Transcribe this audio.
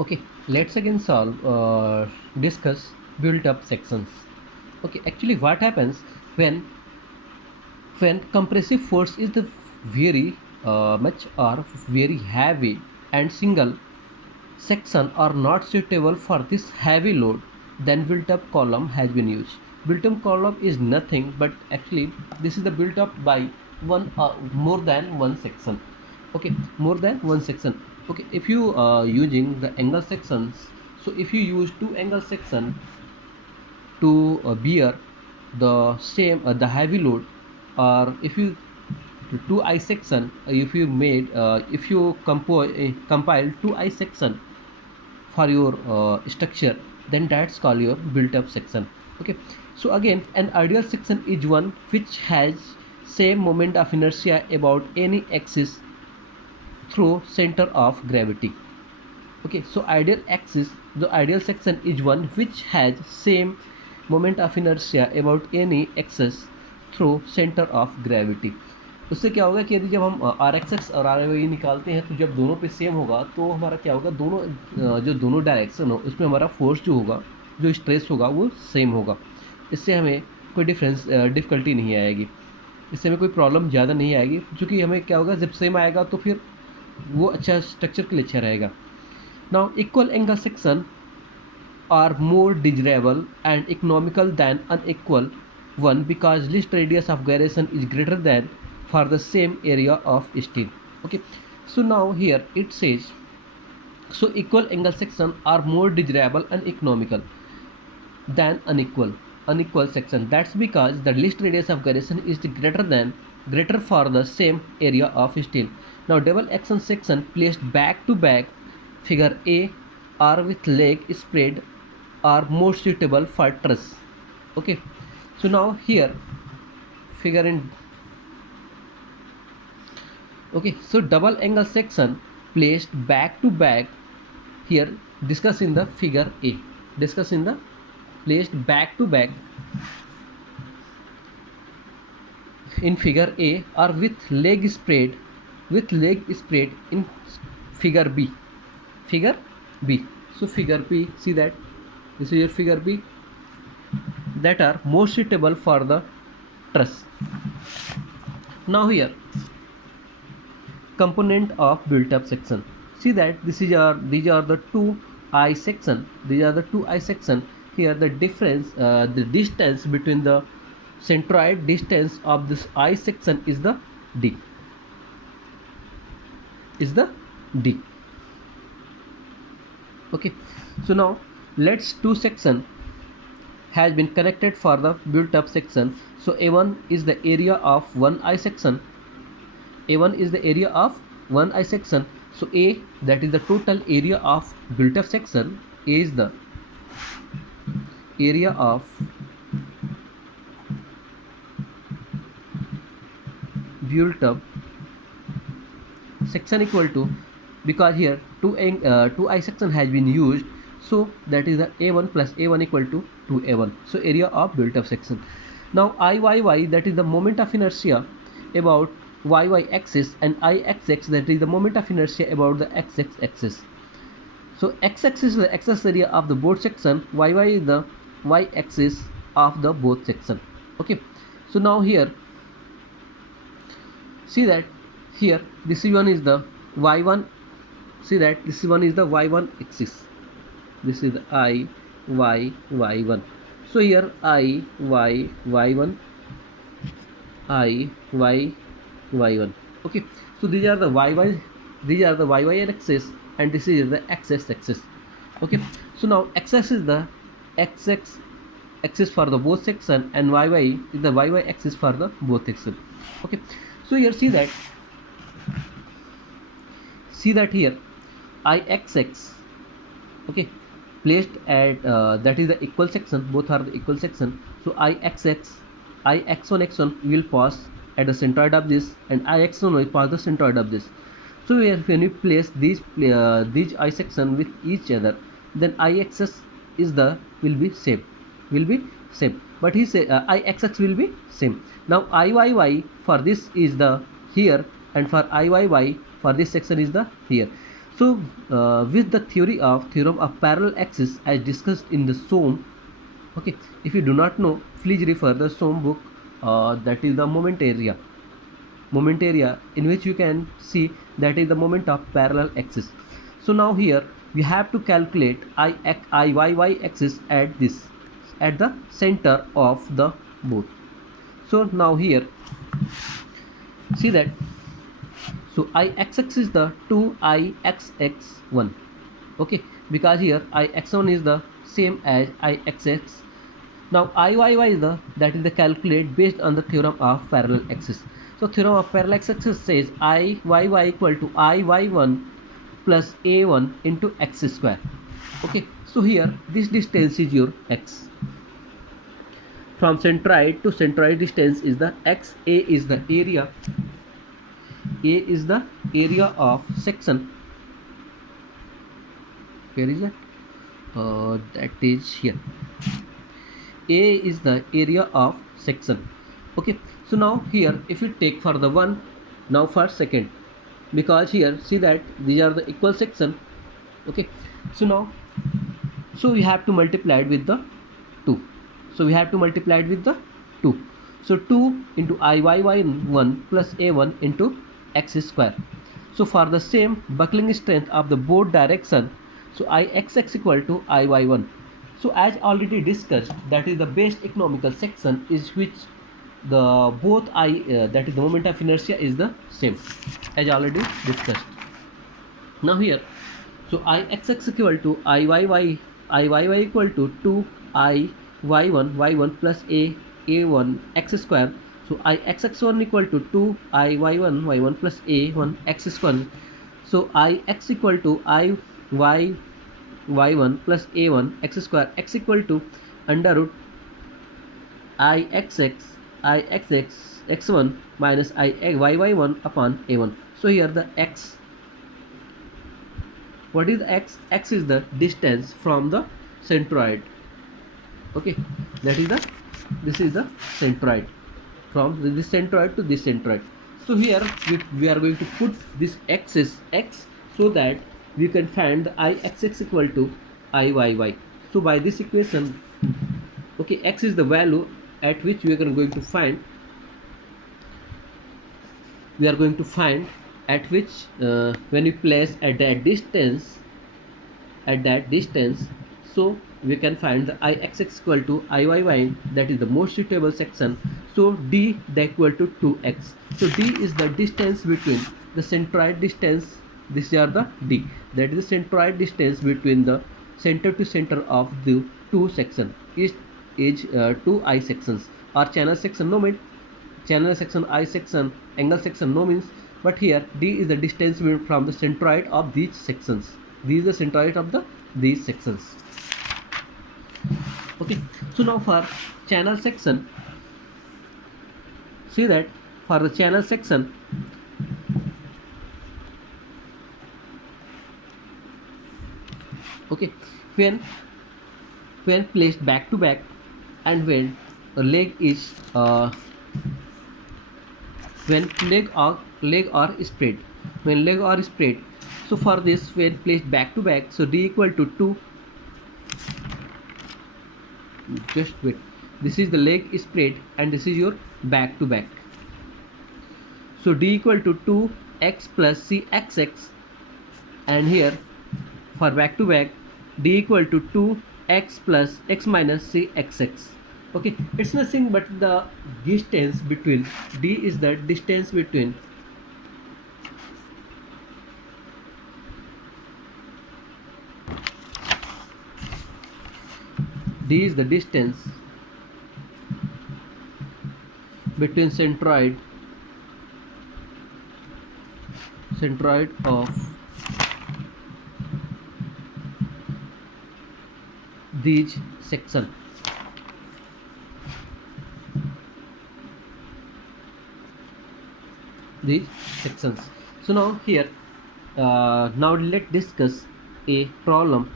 Okay, let's again discuss built up sections. Okay, actually what happens when compressive force is the very much or very heavy and single section are not suitable for this heavy load, then built up column has been used. Built up column is nothing but actually this is the built up by one more than one section. Okay, more than one section. Okay, if you using the angle sections, so if you use two angle section to bear the same the heavy load, or if you two I section, if you made if you compile two I section for your structure, then that's called your built up section. Okay, so again an ideal section is one which has same moment of inertia about any axis through center of gravity. Okay, so ideal axis, the ideal section is one which has same moment of inertia about any axis through center of gravity. उससे क्या होगा कि यदि जब हम are x x और R Y निकालते हैं तो जब दोनों पे सेम होगा तो हमारा क्या होगा, दोनों जो दोनों डायरेक्शन हो उसमें हमारा फोर्स जो होगा, जो स्ट्रेस होगा वो सेम होगा. इससे हमें कोई डिफ़िकल्टी नहीं आएगी, इससे हमें कोई प्रॉब्लम ज़्यादा नहीं आएगी, क्योंकि हमें क्या होगा जब सेम आएगा तो फिर वो अच्छा स्ट्रक्चर के लिए अच्छा रहेगा. Now, equal angle section are more desirable and economical than unequal one because least radius of gyration is greater than for the same area of steel. Okay, so now here it says, so equal angle section are more desirable and economical than unequal section. That's because the least radius of gyration is greater for the same area of steel. Now double action section placed back to back, figure A, or with leg spread are more suitable for truss. Okay, so now here figure in. Okay, so double angle section placed back to back, here discuss in the figure A, discuss in the placed back to back in figure A or with leg spread in figure B. Figure B. So figure B, see that this is your figure B, that are more suitable for the truss. Now here component of built up section. See that these are the two I section. These are the two I section. Here the difference, the distance between the centroid distance of this I section is the D. Is the D. Okay, so now let's two section has been connected for the built up section. So A1 is the area of one I section. A1 is the area of one I section. So A, that is the total area of built up section. A is the area of built up section equal to, because here two I section has been used, so that is the A1 plus A1 equal to 2A1. So area of built up section. Now IYY, that is the moment of inertia about YY axis, and IXX, that is the moment of inertia about the XX axis. So X axis is the axis area of the both section, YY is the Y axis of the both section. Okay, so now here see that here this one is the Y1, see that this one is the Y1 axis, this is the I Y Y1. So here I Y Y1, I Y Y1. Okay, so these are the YY axis, and this is the XS axis. Okay, so now XS is the XX axis for the both section, and YY is the YY axis for the both section. Okay, so here see that here IXX, okay, placed at that is the equal section, both are the equal section. So IXX, IX1 X1 will pass at the centroid of this, and IX1 will pass the centroid of this. So when you place these I section with each other, then IXS is the will be same, but he say IXX will be same. Now IYY for this is the here, and for IYY for this section is the here. So with the theorem of parallel axis as discussed in the SOM. Okay, if you do not know, please refer the SOM book, that is the moment area in which you can see that is the moment of parallel axis. So now here we have to calculate I y axis at the center of the both. So now here see that, so ix is the 2ixx1. Okay, because here ix1 is the same as ixx. Now Iyy is the, that is the calculate based on the theorem of parallel axis. So theorem of parallel axis says Iyy equal to Iy1 plus a1 into x square. Okay, so here this distance is your x. From centroid to centroid distance is the x. A is the area. A is the area of section. Where is that? That is here. A is the area of section. Okay, so now here if you take for the one, now for second, because here see that these are the equal section. Okay, so now, so we have to multiply it with the 2. So we have to multiply it with the 2. So 2 into Iyy1 plus a1 into x square. So for the same buckling strength of the both direction, so Ixx equal to Iy1. So as already discussed, that is the base economical section is which the both that is the moment of inertia is the same, as already discussed. Now here, so Ixx equal to Iyy equal to 2 y1 plus a1 x square. So Ixx1 equal to 2 y1 plus a1 x square. So Ix equal to y1 plus a1 x square, x equal to under root ixx x1 minus iyy1 upon a1. So here the x, what is the x? X is the distance from the centroid. Okay, that is the, this is the centroid, from this centroid to this centroid. So here we are going to put this x is x, so that we can find the Ixx equal to Iyy. So by this equation, okay, x is the value at which we are going to find, at which when we place at that distance, so we can find the Ixx equal to Iyy, that is the most suitable section. So d the equal to 2x. So d is the distance between the centroid distance, these are the d, that is the centroid distance between the center to center of the two section is two I sections, or channel section, no mean channel section, I section, angle section, no means, but here d is the distance from the centroid of these sections. These are the centroid of these sections. Okay, so now for channel section, see that for the channel section, okay, when placed back to back, and when a leg is when leg or spread, when leg or spread. So for this, when placed back to back, so d equal to 2, just wait, this is the leg spread and this is your back to back. So d equal to 2x plus cxx, and here for back to back, d equal to 2x plus x minus cxx. Okay, it's nothing but the distance between, d is the distance between d is the distance between centroid of these section. These sections. So now here, now let's discuss a problem